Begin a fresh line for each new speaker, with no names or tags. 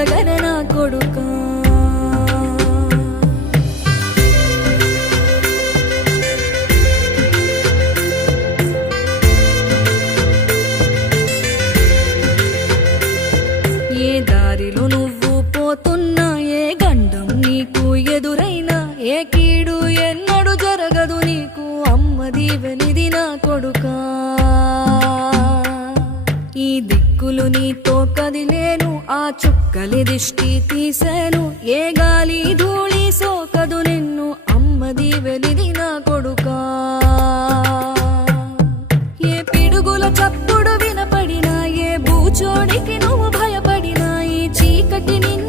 ఎదగన నా కొడుకా. ఏ దారిలో నువ్వు పోతున్నా ఏ గండం నీకు ఎదురైనా ఏ కీడు ఎన్నడు జరగదు నీకు. అమ్మ దీవెనిది నా కొడుకా. ఈ దిక్కులు నీతో ఆ చుక్కలి దిష్టి తీశాను ఏ గాలి ధూళి సోకదు నిన్ను అమ్మది వెలిది నా కొడుకా. ఏ పిడుగుల చప్పుడు వినపడినా ఏ భూచోడికి నువ్వు భయపడినా ఈ చీకటి నిన్ను